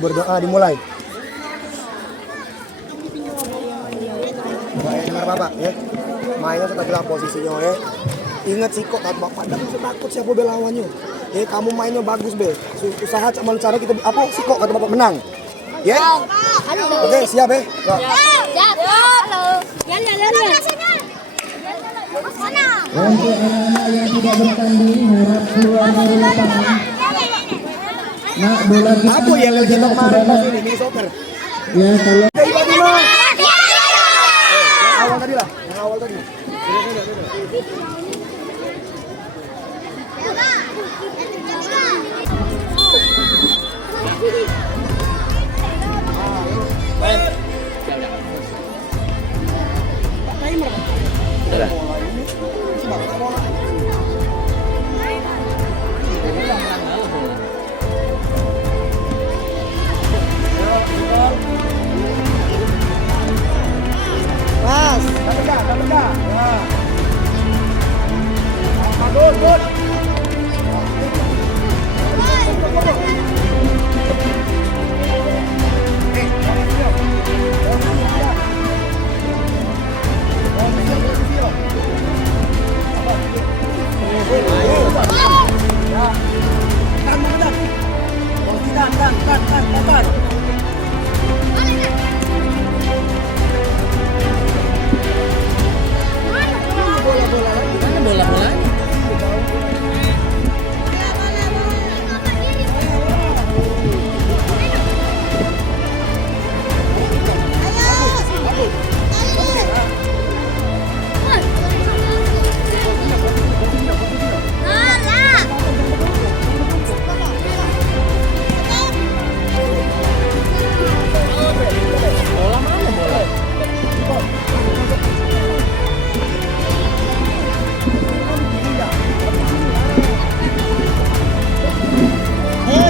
Berdoa dimulai. Dengar Bapak ya. Mainnya kita bilang posisinya ya. Ingat sih kok Bapak jangan takut siapa lawannya. Kamu mainnya bagus be. Usaha sama cara kita apa sih kok kata Bapak menang. Ya. Oke, siap ya. Siap. Untuk anak-anak yang tidak bertanding harap keluar dari lapangan. Nak bola Aku yang lagi kemarin pas ini mini soccer. Ya kalau Yang awal tadi lah, yang awal tadi. Mas, dah tegak. Ya. Good.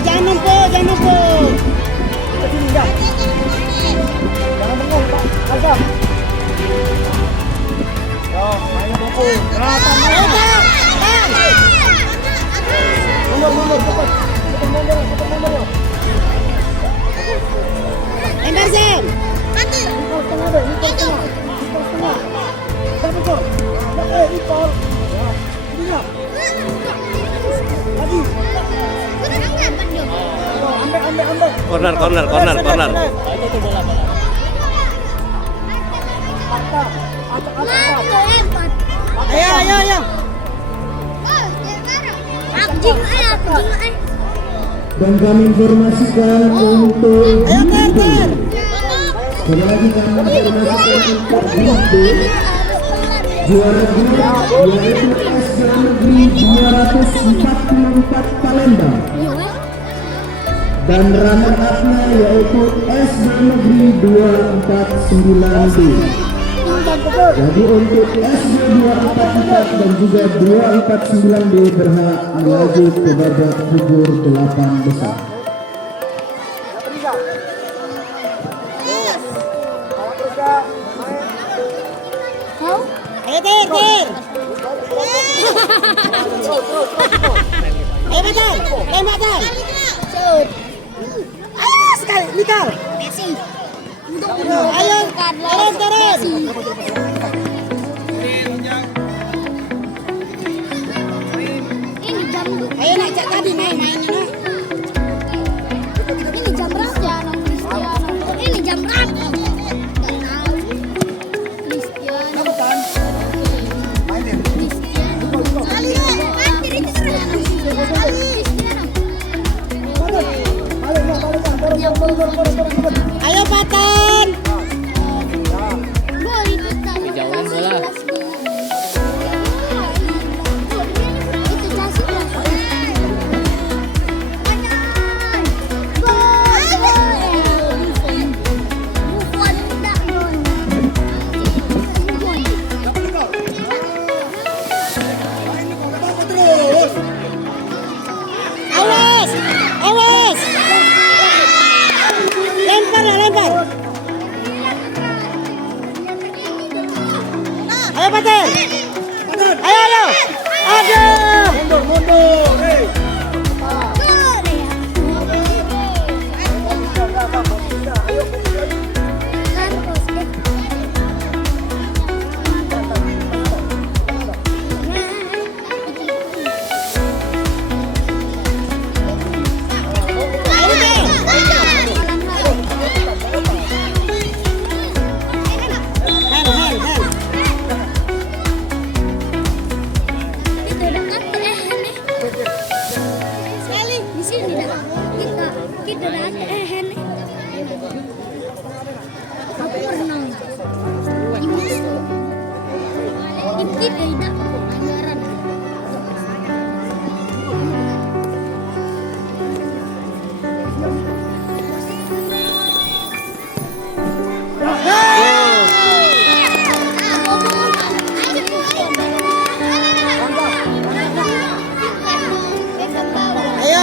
Jangan numpuk. Jangan bengong, Pak. Azam. Mainnya numpuk. Mundur, cepat. Cepat mundur. Anderson. Nikol setengah deh, Nikol setengah. Satu gol. Nikol. Ya, ini lagi. Ambek. Corner. Itu bola. Ayo. Dan kami informasikan untuk sekali lagi kami informasikan untuk juara grup yaitu SD Negeri 244 Palembang dan runner up-nya yaitu SD Negeri 249B. Jadi untuk SD 244 dan juga 249B berhak melaju ke babak gugur 8 besar. Ayo Ter. Ayo Batal, tembak Tal. Sekali, Nikal. Messi. Ayo, turun. Ini jam Ayo nak cak tadi mainnya nak. ini jam berapa? Ini jam berapa? Nggak tahu. Cristiano. Kan? Mainin. Sekali ya. Hampir itu serangan. Cristiano. Ayo Patan. Gol itu tak. Jauhin bola. Itu kasih lah. Awas. Lempar. kita ada Hene. Aku pernah. Ini tidak anggaran. Ayo.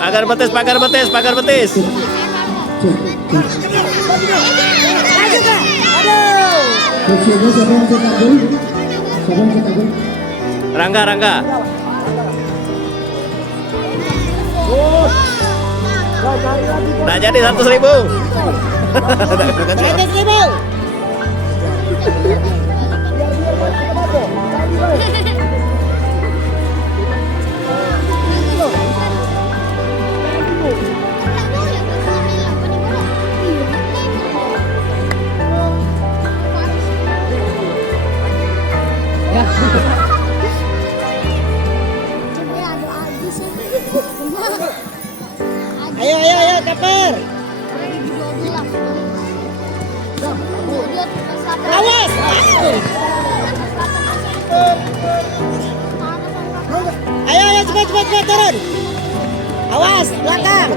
Pagar betis, pagar betis, pagar betis. Coba siapa yang cetak gol? Siapa yang cetak gol? Rangga, Rangga. Nah jadi 100.000. Ayo, Kaper. 2012. Awas. Ayo, cepat turun. Awas, belakang.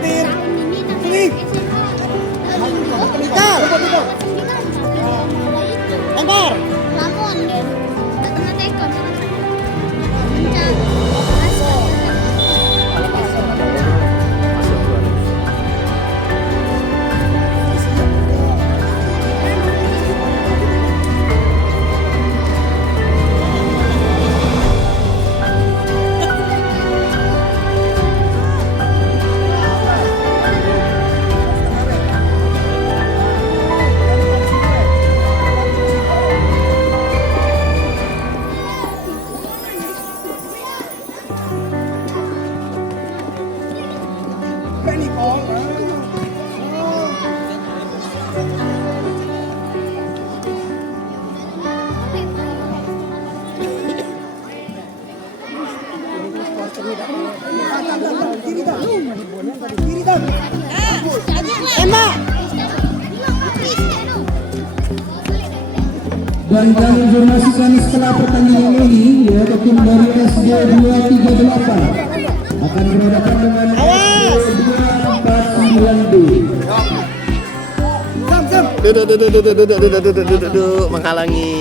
Lempar. Namun deh, datang tekan. Dan kami informasikan setelah pertandingan ini, yaitu tim dari SD 238 akan berhadapan dengan SD 249B. Duduk, menghalangi.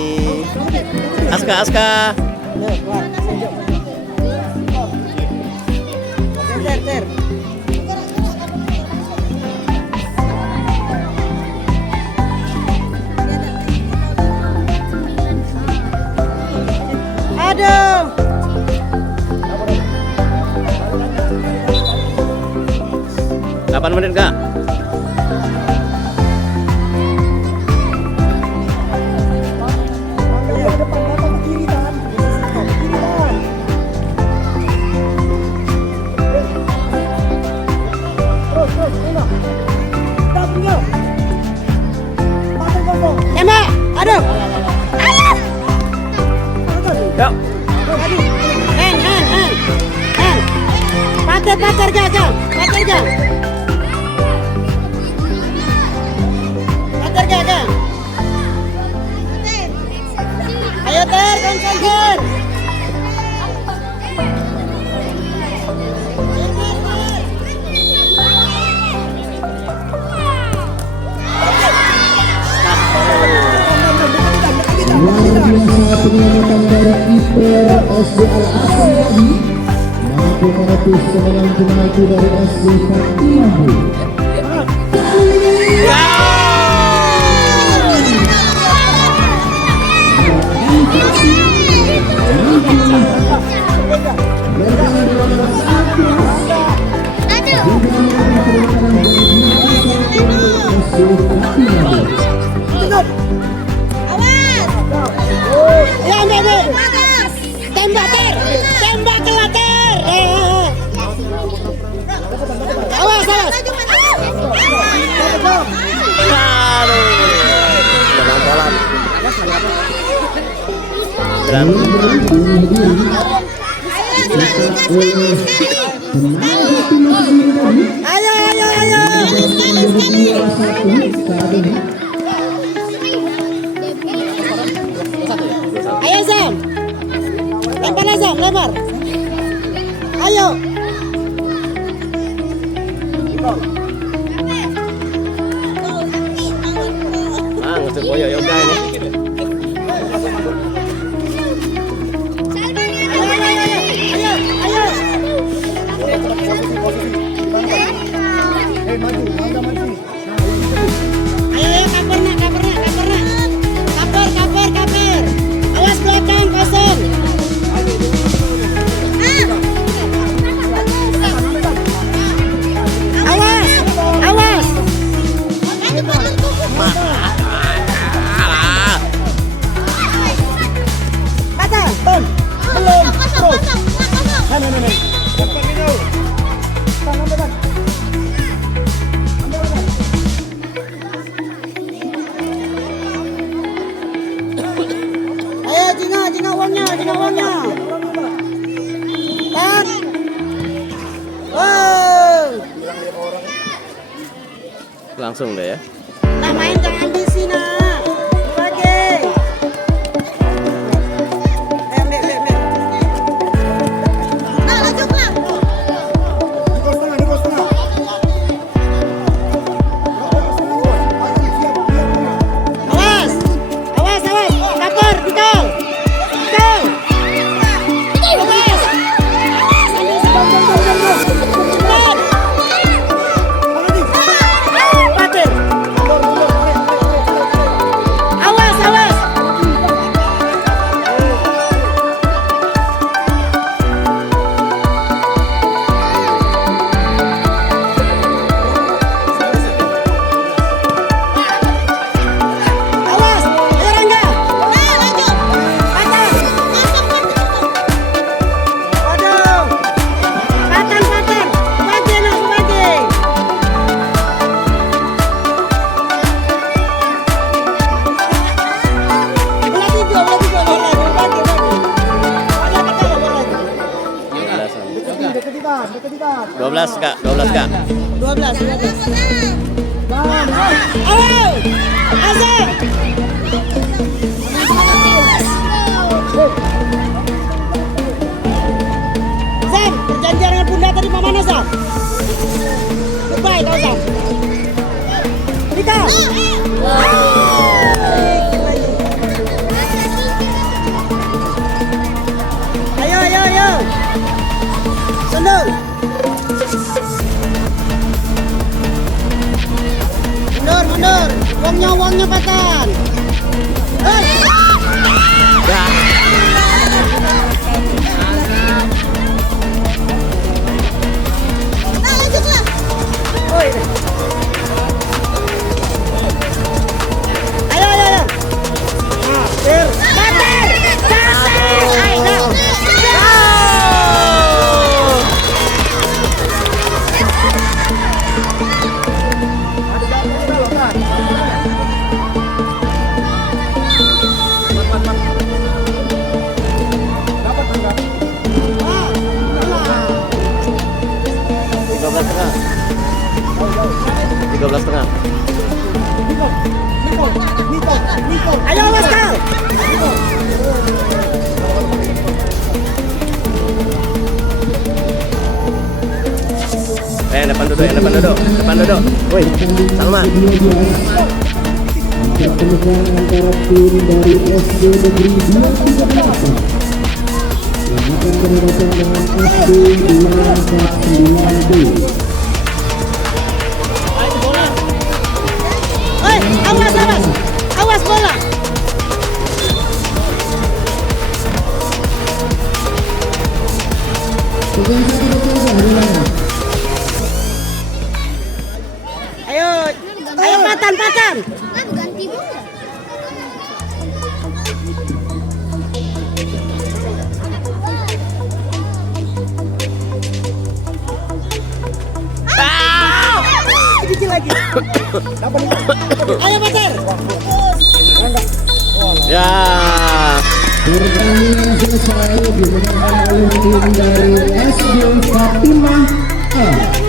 Aska. Ter. Aduh. 8 menit, Kak. Tembak. Aduh. Yuk. Hen. Pacar gagal. Ayo Ter, konsen. Luar biasa penyelamatan dari kiper SD Al-Asri tadi mampu menepis serangan penalti dari SD Fatimah. Ya, Mbak. Tembak Ter. Tembak ke Ter. Awas. Aduh. 2-1 saat ini. Ayo Zam. Lempar Zam, lempar. Ayo. Gusto koyo yoga ini. Awas belakang kosong. Awas. Patah. Belum. Ayo Jina uangnya. Kan? Wow. Langsung deh ya. Nah main jangan di sini. Bagi. Nah lanjut lah. Awas. Kapur, dikau. Awas. Patir. Awas. Awas. Ayo Rangga. Nah, lanjut. Patah. Waduh. Patah. Bagi. Bola tiga. Bagi. Bola. 12 Kak. 12. Ayo. Azam. Zam, perjanjian dengan bunda tadi mana Zam? Goodbye kau Zam. Rika. Ayo. Sendung. Mundur. Uangnya patan. Ayo. Setengah. Ayo awas kau. Depan duduk. Woi, Salman. Pertemuan antara tim dari SD Negeri 238 yang akan berhadapan dengan SD 249B. Awas bola. Ayo patan. Ganti bola. Dikit lagi. Ayo Pacar. Ya. Pertandingan selesai dimenangkan oleh tim dari SD Fatimah A.